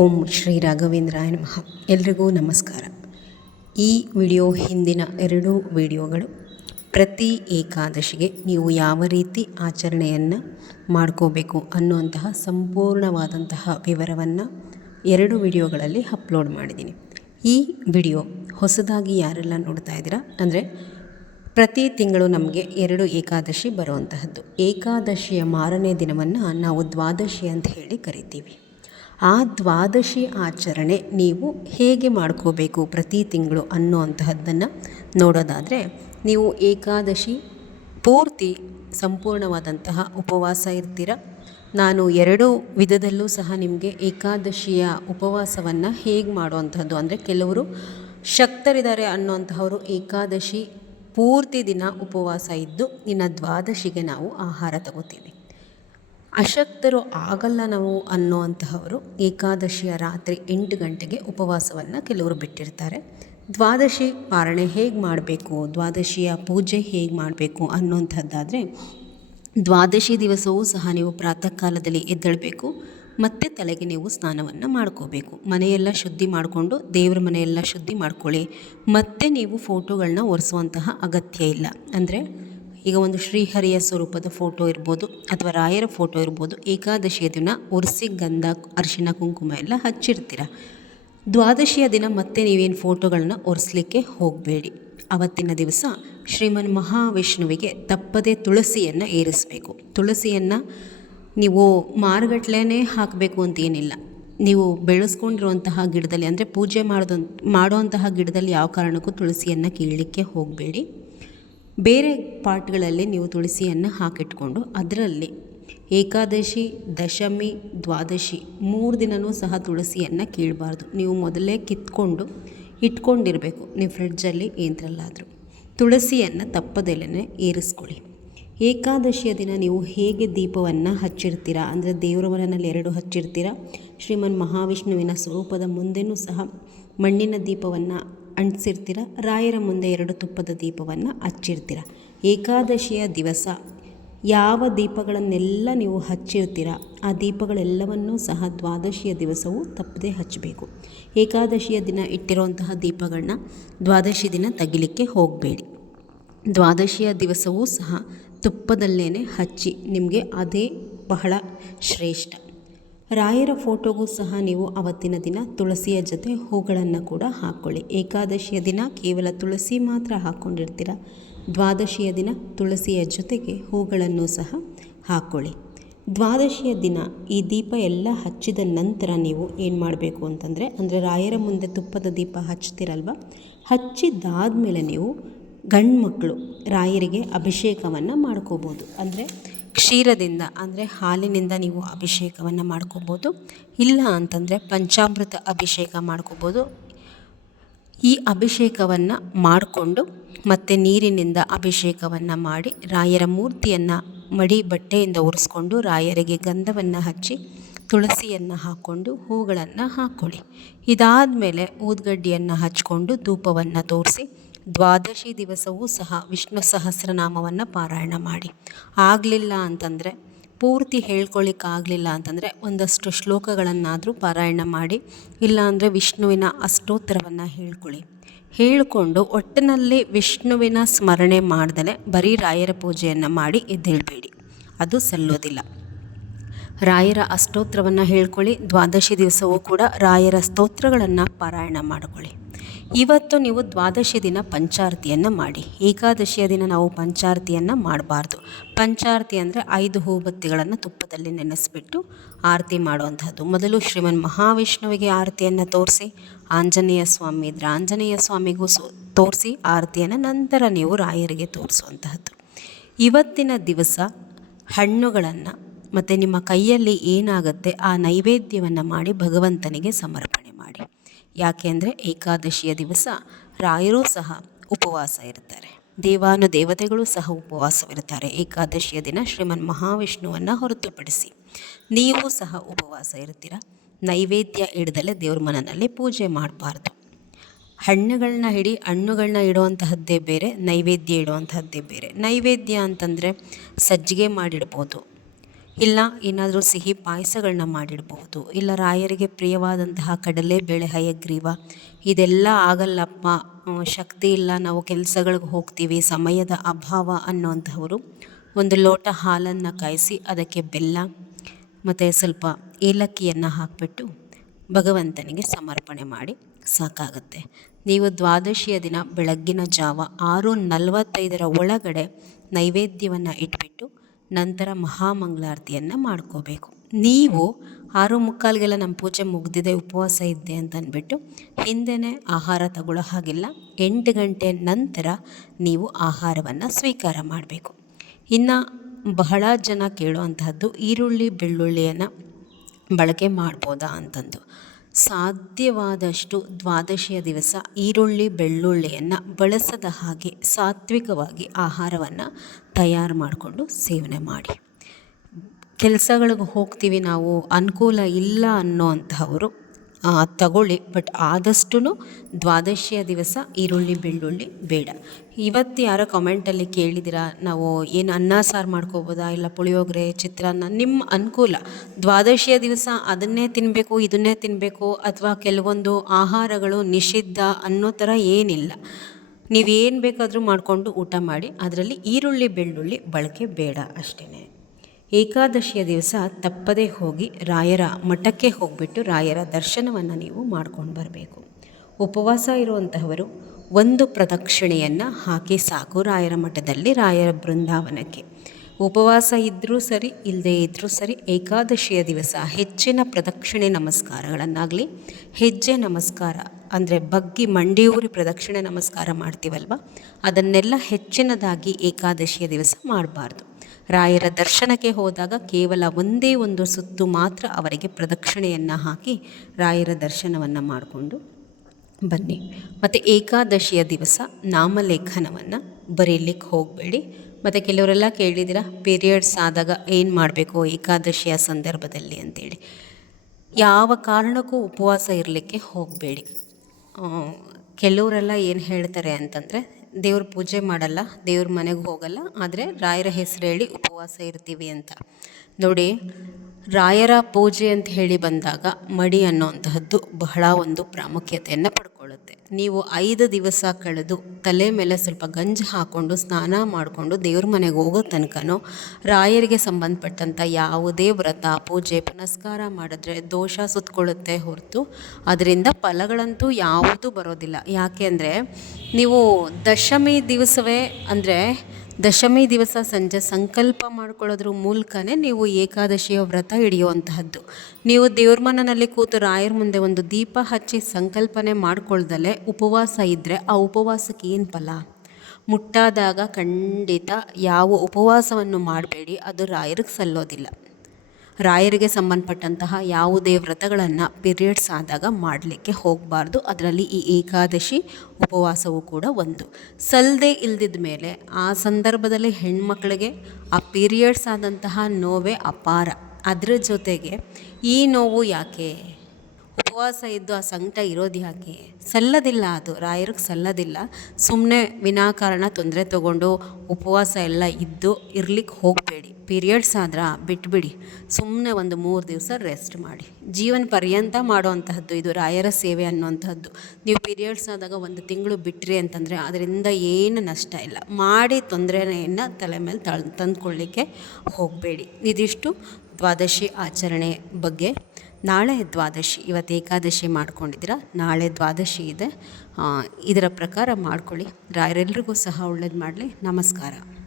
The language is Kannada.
ಓಂ ಶ್ರೀ ರಾಘವೇಂದ್ರಾಯ ನಮಃ. ಎಲ್ರಿಗೂ ನಮಸ್ಕಾರ. ಈ ವಿಡಿಯೋ ಹಿಂದಿನ ಎರಡು ವಿಡಿಯೋಗಳು. ಪ್ರತಿ ಏಕಾದಶಿಗೆ ನೀವು ಯಾವ ರೀತಿ ಆಚರಣೆಯನ್ನು ಮಾಡ್ಕೋಬೇಕು ಅನ್ನುವಂತಹ ಸಂಪೂರ್ಣವಾದಂತಹ ವಿವರವನ್ನು ಎರಡು ವಿಡಿಯೋಗಳಲ್ಲಿ ಅಪ್ಲೋಡ್ ಮಾಡಿದ್ದೀನಿ. ಈ ವಿಡಿಯೋ ಹೊಸದಾಗಿ ಯಾರೆಲ್ಲ ನೋಡ್ತಾ ಇದ್ದೀರಾ? ಅಂದರೆ ಪ್ರತಿ ತಿಂಗಳು ನಮಗೆ ಎರಡು ಏಕಾದಶಿ ಬರುವಂತಹದ್ದು. ಏಕಾದಶಿಯ ಮಾರನೇ ದಿನವನ್ನು ನಾವು ದ್ವಾದಶಿ ಅಂತ ಹೇಳಿ ಕರಿತೀವಿ. ಆ ದ್ವಾದಶಿ ಆಚರಣೆ ನೀವು ಹೇಗೆ ಮಾಡ್ಕೋಬೇಕು ಪ್ರತಿ ತಿಂಗಳು ಅನ್ನುವಂತಹದ್ದನ್ನು ನೋಡೋದಾದರೆ, ನೀವು ಏಕಾದಶಿ ಪೂರ್ತಿ ಸಂಪೂರ್ಣವಾದಂತಹ ಉಪವಾಸ ಇರ್ತೀರ? ನಾನು ಎರಡು ವಿಧದಲ್ಲೂ ಸಹ ನಿಮಗೆ ಏಕಾದಶಿಯ ಉಪವಾಸವನ್ನು ಹೇಗೆ ಮಾಡುವಂಥದ್ದು ಅಂದರೆ, ಕೆಲವರು ಶಕ್ತರಿದ್ದಾರೆ ಅನ್ನುವಂತಹವರು ಏಕಾದಶಿ ಪೂರ್ತಿ ದಿನ ಉಪವಾಸ ಇದ್ದು, ಇನ್ನು ದ್ವಾದಶಿಗೆ ನಾವು ಆಹಾರ ತಗೋತೀವಿ. ಅಶಕ್ತರು ಆಗಲ್ಲ ನಾವು ಅನ್ನೋವಂತಹವರು ಏಕಾದಶಿಯ ರಾತ್ರಿ ಎಂಟು ಗಂಟೆಗೆ ಉಪವಾಸವನ್ನು ಕೆಲವರು ಬಿಟ್ಟಿರ್ತಾರೆ. ದ್ವಾದಶಿ ಪಾರಣೆ ಹೇಗೆ ಮಾಡಬೇಕು, ದ್ವಾದಶಿಯ ಪೂಜೆ ಹೇಗೆ ಮಾಡಬೇಕು ಅನ್ನುವಂಥದ್ದಾದರೆ ದ್ವಾದಶಿ ದಿವಸವೂ ಸಹ ನೀವು ಪ್ರಾತಃ ಕಾಲದಲ್ಲಿ ಎದ್ದೇಳಬೇಕು, ಮತ್ತೆ ತಲೆಗೆ ನೀವು ಸ್ನಾನವನ್ನು ಮಾಡ್ಕೋಬೇಕು. ಮನೆಯೆಲ್ಲ ಶುದ್ಧಿ ಮಾಡಿಕೊಂಡು ದೇವರ ಮನೆಯೆಲ್ಲ ಶುದ್ಧಿ ಮಾಡ್ಕೊಳ್ಳಿ, ಮತ್ತೆ ನೀವು ಫೋಟೋಗಳನ್ನ ಒರೆಸುವಂತಹ ಅಗತ್ಯ ಇಲ್ಲ. ಅಂದರೆ ಈಗ ಒಂದು ಶ್ರೀಹರಿಯ ಸ್ವರೂಪದ ಫೋಟೋ ಇರ್ಬೋದು, ಅಥವಾ ರಾಯರ ಫೋಟೋ ಇರ್ಬೋದು ಏಕಾದಶಿಯ ದಿನ ಒರೆಸಿ ಗಂಧ ಅರಿಶಿನ ಕುಂಕುಮ ಎಲ್ಲ ಹಚ್ಚಿರ್ತೀರ. ದ್ವಾದಶಿಯ ದಿನ ಮತ್ತೆ ನೀವೇನು ಫೋಟೋಗಳನ್ನ ಒರೆಸ್ಲಿಕ್ಕೆ ಹೋಗಬೇಡಿ. ಅವತ್ತಿನ ದಿವಸ ಶ್ರೀಮನ್ ಮಹಾವಿಷ್ಣುವಿಗೆ ತಪ್ಪದೆ ತುಳಸಿಯನ್ನು ಏರಿಸಬೇಕು. ತುಳಸಿಯನ್ನು ನೀವು ಮಾರುಗಟ್ಲೇ ಹಾಕಬೇಕು ಅಂತ ಏನಿಲ್ಲ. ನೀವು ಬೆಳೆಸ್ಕೊಂಡಿರುವಂತಹ ಗಿಡದಲ್ಲಿ, ಅಂದರೆ ಪೂಜೆ ಮಾಡಿದ, ಮಾಡುವಂತಹ ಗಿಡದಲ್ಲಿ ಯಾವ ಕಾರಣಕ್ಕೂ ತುಳಸಿಯನ್ನು ಕೀಳಲಿಕ್ಕೆ ಹೋಗಬೇಡಿ. ಬೇರೆ ಪಾಟ್ಗಳಲ್ಲಿ ನೀವು ತುಳಸಿಯನ್ನು ಹಾಕಿಟ್ಕೊಂಡು ಅದರಲ್ಲಿ ಏಕಾದಶಿ, ದಶಮಿ, ದ್ವಾದಶಿ ಮೂರು ದಿನವೂ ಸಹ ತುಳಸಿಯನ್ನು ಕೀಳಬಾರ್ದು. ನೀವು ಮೊದಲೇ ಕಿತ್ಕೊಂಡು ಇಟ್ಕೊಂಡಿರಬೇಕು. ನೀವು ಫ್ರಿಡ್ಜಲ್ಲಿ ಏನರಲ್ಲಾದರೂ ತುಳಸಿಯನ್ನು ತಪ್ಪದೆಲೆನೆ ಏರಿಸ್ಕೊಳ್ಳಿ. ಏಕಾದಶಿಯ ದಿನ ನೀವು ಹೇಗೆ ದೀಪವನ್ನು ಹಚ್ಚಿರ್ತೀರಾ ಅಂದರೆ ದೇವರ ಎರಡು ಹಚ್ಚಿರ್ತೀರಾ ಶ್ರೀಮನ್ ಮಹಾವಿಷ್ಣುವಿನ ಸ್ವರೂಪದ ಮುಂದೆಯೂ ಸಹ ಮಣ್ಣಿನ ದೀಪವನ್ನು ಅಂಟಿಸಿರ್ತೀರ, ರಾಯರ ಮುಂದೆ ಎರಡು ತುಪ್ಪದ ದೀಪವನ್ನು ಹಚ್ಚಿರ್ತೀರ. ಏಕಾದಶಿಯ ದಿವಸ, ಯಾವ ದೀಪಗಳನ್ನೆಲ್ಲ ನೀವು ಹಚ್ಚಿರ್ತೀರ, ಆ ದೀಪಗಳೆಲ್ಲವನ್ನೂ ಸಹ ದ್ವಾದಶಿಯ ದಿವಸವೂ ತಪ್ಪದೆ ಹಚ್ಚಬೇಕು. ಏಕಾದಶಿಯ ದಿನ ಇಟ್ಟಿರುವಂತಹ ದೀಪಗಳನ್ನ ದ್ವಾದಶಿ ದಿನ ತೆಗಿಲಿಕ್ಕೆ ಹೋಗಬೇಡಿ. ದ್ವಾದಶಿಯ ದಿವಸವೂ ಸಹ ತುಪ್ಪದಲ್ಲೇ ಹಚ್ಚಿ ನಿಮಗೆ ಅದೇ ಬಹಳ ಶ್ರೇಷ್ಠ. ರಾಯರ ಫೋಟೋಗೂ ಸಹ ನೀವು ಅವತ್ತಿನ ದಿನ ತುಳಸಿಯ ಜೊತೆ ಹೂಗಳನ್ನು ಕೂಡ ಹಾಕ್ಕೊಳ್ಳಿ ಏಕಾದಶಿಯ ದಿನ ಕೇವಲ ತುಳಸಿ ಮಾತ್ರ ಹಾಕ್ಕೊಂಡಿರ್ತೀರ ದ್ವಾದಶಿಯ ದಿನ ತುಳಸಿಯ ಜೊತೆಗೆ ಹೂಗಳನ್ನು ಸಹ ಹಾಕ್ಕೊಳ್ಳಿ ದ್ವಾದಶಿಯ ದಿನ ಈ ದೀಪ ಎಲ್ಲ ಹಚ್ಚಿದ ನಂತರ ನೀವು ಏನು ಮಾಡಬೇಕು ಅಂತಂದರೆ, ಅಂದರೆ ರಾಯರ ಮುಂದೆ ತುಪ್ಪದ ದೀಪ ಹಚ್ತಿರಲ್ವ? ಹಚ್ಚಿದ್ದಾದಮೇಲೆ ನೀವು ಗಂಡು ಮಕ್ಕಳು ರಾಯರಿಗೆ ಅಭಿಷೇಕವನ್ನು ಮಾಡ್ಕೋಬೋದು. ಅಂದರೆ ಕ್ಷೀರದಿಂದ, ಅಂದರೆ ಹಾಲಿನಿಂದ ನೀವು ಅಭಿಷೇಕವನ್ನು ಮಾಡ್ಕೋಬೋದು. ಇಲ್ಲ ಅಂತಂದರೆ ಪಂಚಾಮೃತ ಅಭಿಷೇಕ ಮಾಡ್ಕೋಬೋದು. ಈ ಅಭಿಷೇಕವನ್ನು ಮಾಡಿಕೊಂಡು ಮತ್ತು ನೀರಿನಿಂದ ಅಭಿಷೇಕವನ್ನು ಮಾಡಿ ರಾಯರ ಮೂರ್ತಿಯನ್ನು ಮಡಿ ಬಟ್ಟೆಯಿಂದ ಒರೆಸ್ಕೊಂಡು ರಾಯರಿಗೆ ಗಂಧವನ್ನು ಹಚ್ಚಿ ತುಳಸಿಯನ್ನು ಹಾಕ್ಕೊಂಡು ಹೂಗಳನ್ನು ಹಾಕ್ಕೊಳ್ಳಿ ಇದಾದ ಮೇಲೆ ಊದ್ಗಡ್ಡಿಯನ್ನು ಹಚ್ಕೊಂಡು ಧೂಪವನ್ನು ತೋರಿಸಿ ದ್ವಾದಶಿ ದಿವಸವೂ ಸಹ ವಿಷ್ಣು ಸಹಸ್ರನಾಮವನ್ನು ಪಾರಾಯಣ ಮಾಡಿ. ಆಗಲಿಲ್ಲ ಅಂತಂದರೆ, ಪೂರ್ತಿ ಹೇಳ್ಕೊಳ್ಳಿಕ್ಕಾಗಲಿಲ್ಲ ಅಂತಂದರೆ ಒಂದಷ್ಟು ಶ್ಲೋಕಗಳನ್ನಾದರೂ ಪಾರಾಯಣ ಮಾಡಿ, ಇಲ್ಲಾಂದರೆ ವಿಷ್ಣುವಿನ ಅಷ್ಟೋತ್ತರವನ್ನು ಹೇಳ್ಕೊಳ್ಳಿ ಹೇಳಿಕೊಂಡು ಒಟ್ಟಿನಲ್ಲಿ ವಿಷ್ಣುವಿನ ಸ್ಮರಣೆ ಮಾಡ್ದಲೇ ಬರೀ ರಾಯರ ಪೂಜೆಯನ್ನು ಮಾಡಿ ಎದ್ದೇಳಬೇಡಿ. ಅದು ಸಲ್ಲೋದಿಲ್ಲ. ರಾಯರ ಅಷ್ಟೋತ್ರವನ್ನು ಹೇಳ್ಕೊಳ್ಳಿ ದ್ವಾದಶಿ ದಿವಸವೂ ಕೂಡ ರಾಯರ ಸ್ತೋತ್ರಗಳನ್ನು ಪಾರಾಯಣ ಮಾಡಿಕೊಳ್ಳಿ ಇವತ್ತು ನೀವು ದ್ವಾದಶಿ ದಿನ ಪಂಚಾರತಿಯನ್ನು ಮಾಡಿ. ಏಕಾದಶಿಯ ದಿನ ನಾವು ಪಂಚಾರತಿಯನ್ನು ಮಾಡಬಾರ್ದು. ಪಂಚಾರತಿ ಅಂದರೆ ಐದು ಹೂಬತ್ತಿಗಳನ್ನು ತುಪ್ಪದಲ್ಲಿ ನೆನೆಸಿಬಿಟ್ಟು ಆರತಿ ಮಾಡುವಂಥದ್ದು ಮೊದಲು ಶ್ರೀಮನ್ ಮಹಾವಿಷ್ಣುವಿಗೆ ಆರತಿಯನ್ನು ತೋರಿಸಿ, ಆಂಜನೇಯ ಸ್ವಾಮಿ ಇದ್ರೆ ಆಂಜನೇಯ ಸ್ವಾಮಿಗೂ ಸು, ತೋರಿಸಿ ಆರತಿಯನ್ನು ನಂತರ ನೀವು ರಾಯರಿಗೆ ತೋರಿಸುವಂತಹದ್ದು. ಇವತ್ತಿನ ದಿವಸ ಹಣ್ಣುಗಳನ್ನು ಮತ್ತು ನಿಮ್ಮ ಕೈಯಲ್ಲಿ ಏನಾಗುತ್ತೆ ಆ ನೈವೇದ್ಯವನ್ನು ಮಾಡಿ ಭಗವಂತನಿಗೆ ಸಮರ್ಪಣೆ. ಮಾಡಿ ಯಾಕೆ ಅಂದರೆ ಏಕಾದಶಿಯ ದಿವಸ ರಾಯರೂ ಸಹ ಉಪವಾಸ ಇರ್ತಾರೆ. ದೇವಾನು ದೇವತೆಗಳು ಸಹ ಉಪವಾಸವಿರ್ತಾರೆ ಏಕಾದಶಿಯ ದಿನ ಶ್ರೀಮನ್ ಮಹಾವಿಷ್ಣುವನ್ನು ಹೊರತುಪಡಿಸಿ. ನೀವು ಸಹ ಉಪವಾಸ ಇರ್ತೀರ ನೈವೇದ್ಯ ಹಿಡ್ದಲೇ ದೇವ್ರ ಮನನಲ್ಲಿ ಪೂಜೆ ಮಾಡಬಾರ್ದು. ಹಣ್ಣುಗಳನ್ನ ಹಿಡಿ ಹಣ್ಣುಗಳನ್ನ ಇಡುವಂತಹದ್ದೇ ಬೇರೆ, ನೈವೇದ್ಯ ಇಡುವಂತಹದ್ದೇ ಬೇರೆ. ನೈವೇದ್ಯ ಅಂತಂದರೆ ಸಜ್ಜಿಗೆ ಮಾಡಿಡ್ಬೋದು. ಇಲ್ಲ, ಏನಾದರೂ ಸಿಹಿ ಪಾಯಸಗಳನ್ನ ಮಾಡಿಡಬಹುದು. ಇಲ್ಲ, ರಾಯರಿಗೆ ಪ್ರಿಯವಾದಂತಹ ಕಡಲೆಬೇಳೆ ಹಯಗ್ರೀವ, ಇದೆಲ್ಲ ಆಗಲ್ಲಪ್ಪ. ಶಕ್ತಿ ಇಲ್ಲ, ನಾವು ಕೆಲಸಗಳಿಗೆ ಹೋಗ್ತೀವಿ, ಸಮಯದ ಅಭಾವ ಅನ್ನೋಂಥವರು ಒಂದು ಲೋಟ ಹಾಲನ್ನು ಕಾಯಿಸಿ ಅದಕ್ಕೆ ಬೆಲ್ಲ ಮತ್ತು ಸ್ವಲ್ಪ ಏಲಕ್ಕಿಯನ್ನು ಹಾಕಿಬಿಟ್ಟು ಭಗವಂತನಿಗೆ ಸಮರ್ಪಣೆ ಮಾಡಿ ಸಾಕಾಗುತ್ತೆ. ನೀವು ದ್ವಾದಶಿಯ ದಿನ ಬೆಳಗ್ಗಿನ ಜಾವ ಆರು ನಲವತ್ತೈದರ ಒಳಗಡೆ ನೈವೇದ್ಯವನ್ನು ಇಟ್ಬಿಟ್ಟು ನಂತರ ಮಹಾಮಂಗಳಾರತಿಯನ್ನು ಮಾಡ್ಕೋಬೇಕು. ನೀವು ಆರು ಮುಕ್ಕಾಲಿಗೆಲ್ಲ ನಮ್ಮ ಪೂಜೆ ಮುಗ್ದಿದೆ, ಉಪವಾಸ ಇದ್ದೆ ಅಂತಂದ್ಬಿಟ್ಟು ಹಿಂದೆಯೇ ಆಹಾರ ತಗೊಳ್ಳೋ ಹಾಗಿಲ್ಲ. ಎಂಟು ಗಂಟೆ ನಂತರ ನೀವು ಆಹಾರವನ್ನು ಸ್ವೀಕಾರ ಮಾಡಬೇಕು. ಇನ್ನು ಬಹಳ ಜನ ಕೇಳುವಂತಹದ್ದು ಈರುಳ್ಳಿ, ಬೆಳ್ಳುಳ್ಳಿಯನ್ನು ಬಳಕೆ ಮಾಡ್ಬೋದಾ ಅಂತಂದು. ಸಾಧ್ಯವಾದಷ್ಟು ದ್ವಾದಶಿಯ ದಿವಸ ಈರುಳ್ಳಿ, ಬೆಳ್ಳುಳ್ಳಿಯನ್ನು ಬಳಸದ ಹಾಗೆ ಸಾತ್ವಿಕವಾಗಿ ಆಹಾರವನ್ನು ತಯಾರು ಮಾಡಿಕೊಂಡು ಸೇವನೆ ಮಾಡಿ. ಕೆಲಸಗಳಿಗೆ ಹೋಗ್ತೀವಿ ನಾವು, ಅನುಕೂಲ ಇಲ್ಲ ಅನ್ನೋ ಅಂಥವರು ತಗೊಳ್ಳಿ. ಬಟ್ ಆದಷ್ಟು ದ್ವಾದಶಿಯ ದಿವಸ ಈರುಳ್ಳಿ, ಬೆಳ್ಳುಳ್ಳಿ ಬೇಡ. ಇವತ್ತು ಯಾರೋ ಕಮೆಂಟಲ್ಲಿ ಕೇಳಿದಿರ, ನಾವು ಏನು ಅನ್ನ, ಸಾರು ಮಾಡ್ಕೋಬೋದಾ, ಇಲ್ಲ ಪುಳಿಯೋಗರೆ, ಚಿತ್ರಾನ್ನ ನಿಮ್ಮ ಅನುಕೂಲ. ದ್ವಾದಶಿಯ ದಿವಸ ಅದನ್ನೇ ತಿನ್ನಬೇಕು ಇದನ್ನೇ ತಿನ್ನಬೇಕು ಅಥವಾ ಕೆಲವೊಂದು ಆಹಾರಗಳು ನಿಷಿದ್ಧ ಅನ್ನೋ ಥರ ಏನಿಲ್ಲ. ನೀವೇನು ಬೇಕಾದರೂ ಮಾಡಿಕೊಂಡು ಊಟ ಮಾಡಿ, ಅದರಲ್ಲಿ ಈರುಳ್ಳಿ, ಬೆಳ್ಳುಳ್ಳಿ ಬಳಕೆ ಬೇಡ ಅಷ್ಟೇ ಏಕಾದಶಿಯ ದಿವಸ ತಪ್ಪದೇ ಹೋಗಿ ರಾಯರ ಮಠಕ್ಕೆ ಹೋಗಿಬಿಟ್ಟು ರಾಯರ ದರ್ಶನವನ್ನು ನೀವು ಮಾಡ್ಕೊಂಡು ಬರಬೇಕು. ಉಪವಾಸ ಇರುವಂತಹವರು ಒಂದು ಪ್ರದಕ್ಷಿಣೆಯನ್ನು ಹಾಕಿ ಸಾಕು ರಾಯರ ಮಠದಲ್ಲಿ, ರಾಯರ ಬೃಂದಾವನಕ್ಕೆ. ಉಪವಾಸ ಇದ್ದರೂ ಸರಿ ಇಲ್ಲದೇ ಇದ್ದರೂ ಸರಿ, ಏಕಾದಶಿಯ ದಿವಸ ಹೆಚ್ಚಿನ ಪ್ರದಕ್ಷಿಣೆ ನಮಸ್ಕಾರಗಳನ್ನಾಗಲಿ, ಹೆಜ್ಜೆ ನಮಸ್ಕಾರ ಅಂದರೆ ಬಗ್ಗಿ ಮಂಡಿಯೂರಿ ಪ್ರದಕ್ಷಿಣೆ ನಮಸ್ಕಾರ ಮಾಡ್ತೀವಲ್ವ? ಅದನ್ನೆಲ್ಲ ಹೆಚ್ಚಿನದಾಗಿ ಏಕಾದಶಿಯ ದಿವಸ ಮಾಡಬಾರ್ದು. ರಾಯರ ದರ್ಶನಕ್ಕೆ ಹೋದಾಗ ಕೇವಲ ಒಂದೇ ಒಂದು ಸುತ್ತು ಮಾತ್ರ ಅವರಿಗೆ ಪ್ರದಕ್ಷಿಣೆಯನ್ನು ಹಾಕಿ ರಾಯರ ದರ್ಶನವನ್ನು ಮಾಡಿಕೊಂಡು ಬನ್ನಿ. ಮತ್ತು ಏಕಾದಶಿಯ ದಿವಸ ನಾಮಲೇಖನವನ್ನು ಬರೀಲಿಕ್ಕೆ ಹೋಗಬೇಡಿ. ಮತ್ತು ಕೆಲವರೆಲ್ಲ ಕೇಳಿದಿರ ಪೀರಿಯಡ್ಸ್ ಆದಾಗ ಏನು ಮಾಡಬೇಕು ಏಕಾದಶಿಯ ಸಂದರ್ಭದಲ್ಲಿ ಅಂತೇಳಿ. ಯಾವ ಕಾರಣಕ್ಕೂ ಉಪವಾಸ ಇರಲಿಕ್ಕೆ ಹೋಗಬೇಡಿ. ಕೆಲವರೆಲ್ಲ ಏನು ಹೇಳ್ತಾರೆ ಅಂತಂದರೆ ದೇವ್ರ ಪೂಜೆ ಮಾಡಲ್ಲ, ದೇವ್ರ ಮನೆಗೆ ಹೋಗಲ್ಲ, ಆದರೆ ರಾಯರ ಹೆಸರು ಹೇಳಿ ಉಪವಾಸ ಇರ್ತೀವಿ ಅಂತ. ನೋಡಿ, ರಾಯರ ಪೂಜೆ ಅಂತ ಹೇಳಿ ಬಂದಾಗ ಮಡಿ ಅನ್ನೋವಂತಹದ್ದು ಬಹಳ ಒಂದು ಪ್ರಾಮುಖ್ಯತೆಯನ್ನು ಪಡ್ಕೊಳ್ಳುತ್ತೆ ನೀವು ಐದು ದಿವಸ ಕಳೆದು ತಲೆ ಮೇಲೆ ಸ್ವಲ್ಪ ಗಂಜು ಹಾಕ್ಕೊಂಡು ಸ್ನಾನ ಮಾಡಿಕೊಂಡು ದೇವ್ರ ಮನೆಗೆ ಹೋಗೋ ತನಕನೂ ರಾಯರಿಗೆ ಸಂಬಂಧಪಟ್ಟಂಥ ಯಾವುದೇ ವ್ರತ, ಪೂಜೆ, ಪುನಸ್ಕಾರ ಮಾಡಿದ್ರೆ ದೋಷ ಸುತ್ತಕೊಳ್ಳುತ್ತೆ ಹೊರತು ಅದರಿಂದ ಫಲಗಳಂತೂ ಯಾವುದೂ ಬರೋದಿಲ್ಲ. ಯಾಕೆ ಅಂದರೆ ನೀವು ದಶಮಿ ದಿವಸವೇ ಅಂದರೆ ದಶಮಿ ದಿವಸ ಸಂಜೆ ಸಂಕಲ್ಪ ಮಾಡ್ಕೊಳ್ಳೋದ್ರ ಮೂಲಕನೇ ನೀವು ಏಕಾದಶಿಯ ವ್ರತ ಹಿಡಿಯುವಂತಹದ್ದು. ನೀವು ದೇವ್ರ ಮನನಲ್ಲಿ ಕೂತು ರಾಯರ ಮುಂದೆ ಒಂದು ದೀಪ ಹಚ್ಚಿ ಸಂಕಲ್ಪನೆ ಮಾಡ್ಕೊಳ್ದಲೆ ಉಪವಾಸ ಇದ್ದರೆ ಆ ಉಪವಾಸಕ್ಕೆ ಏನು ಫಲ? ಮುಟ್ಟಾದಾಗ ಖಂಡಿತ ಯಾವ ಉಪವಾಸವನ್ನು ಮಾಡಬೇಡಿ, ಅದು ರಾಯರಿಗೆ ಸಲ್ಲೋದಿಲ್ಲ. ರಾಯರಿಗೆ ಸಂಬಂಧಪಟ್ಟಂತಹ ಯಾವುದೇ ವ್ರತಗಳನ್ನು ಪಿರಿಯಡ್ಸ್ ಆದಾಗ ಮಾಡಲಿಕ್ಕೆ ಹೋಗಬಾರ್ದು. ಅದರಲ್ಲಿ ಈ ಏಕಾದಶಿ ಉಪವಾಸವೂ ಕೂಡ ಒಂದು. ಸಲ್ಲದೆ ಇಲ್ದಿದ್ದ ಮೇಲೆ ಆ ಸಂದರ್ಭದಲ್ಲಿ ಹೆಣ್ಮಕ್ಳಿಗೆ ಆ ಪೀರಿಯಡ್ಸ್ ಆದಂತಹ ನೋವೇ ಅಪಾರ. ಅದರ ಜೊತೆಗೆ ಈ ನೋವು ಯಾಕೆ? ಉಪವಾಸ ಇದ್ದು ಆ ಸಂಕಟ ಇರೋದು ಯಾಕೆ? ಸಲ್ಲದಿಲ್ಲ ಅದು. ರಾಯರಿಗೆ ಸಲ್ಲದಿಲ್ಲ. ಸುಮ್ಮನೆ ವಿನಾಕಾರಣ ತೊಂದರೆ ತಗೊಂಡು ಉಪವಾಸ ಎಲ್ಲ ಇದ್ದು ಇರ್ಲಿಕ್ಕೆ ಹೋಗಬೇಡಿ. ಪೀರಿಯಡ್ಸ್ ಆದ್ರೆ ಬಿಟ್ಬಿಡಿ. ಸುಮ್ಮನೆ ಒಂದು ಮೂರು ದಿವಸ ರೆಸ್ಟ್ ಮಾಡಿ. ಜೀವನ ಪರ್ಯಂತ ಮಾಡುವಂತಹದ್ದು ಇದು ರಾಯರ ಸೇವೆ ಅನ್ನುವಂಥದ್ದು ನೀವು ಪೀರಿಯಡ್ಸ್ ಆದಾಗ ಒಂದು ತಿಂಗಳು ಬಿಟ್ರಿ ಅಂತಂದರೆ ಅದರಿಂದ ಏನು ನಷ್ಟ ಇಲ್ಲ. ಮಾಡಿ ತೊಂದರೆಯನ್ನು ತಲೆ ಮೇಲೆ ತಂದುಕೊಳ್ಳಿಕ್ಕೆ ಹೋಗಬೇಡಿ. ಇದಿಷ್ಟು ದ್ವಾದಶಿ ಆಚರಣೆ ಬಗ್ಗೆ. ನಾಳೆ ದ್ವಾದಶಿ, ಇವತ್ತು ಏಕಾದಶಿ ಮಾಡ್ಕೊಂಡಿದ್ದೀರಾ? ನಾಳೆ ದ್ವಾದಶಿ ಇದೆ. ಇದರ ಪ್ರಕಾರ ಮಾಡ್ಕೊಳ್ಳಿ. ರಾಯರೆಲ್ಲರಿಗೂ ಸಹ ಒಳ್ಳೇದು ಮಾಡಲಿ. ನಮಸ್ಕಾರ.